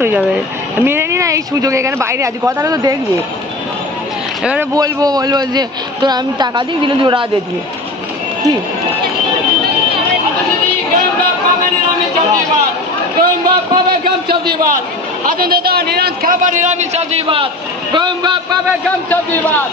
হয়ে যাবে। মেনে নি না এই সুযোগ, এখানে বাইরে আছি, কথাটা তো দেখবে। এবারে বলবো যে তোর আমি টাকা দিই, দিলে জোড়া দিয়ে দিবে কি? নিরামিষ খাবার নিরামিষ চাষিবাদ, গম বাপ পাবে গম চাষিবাদ।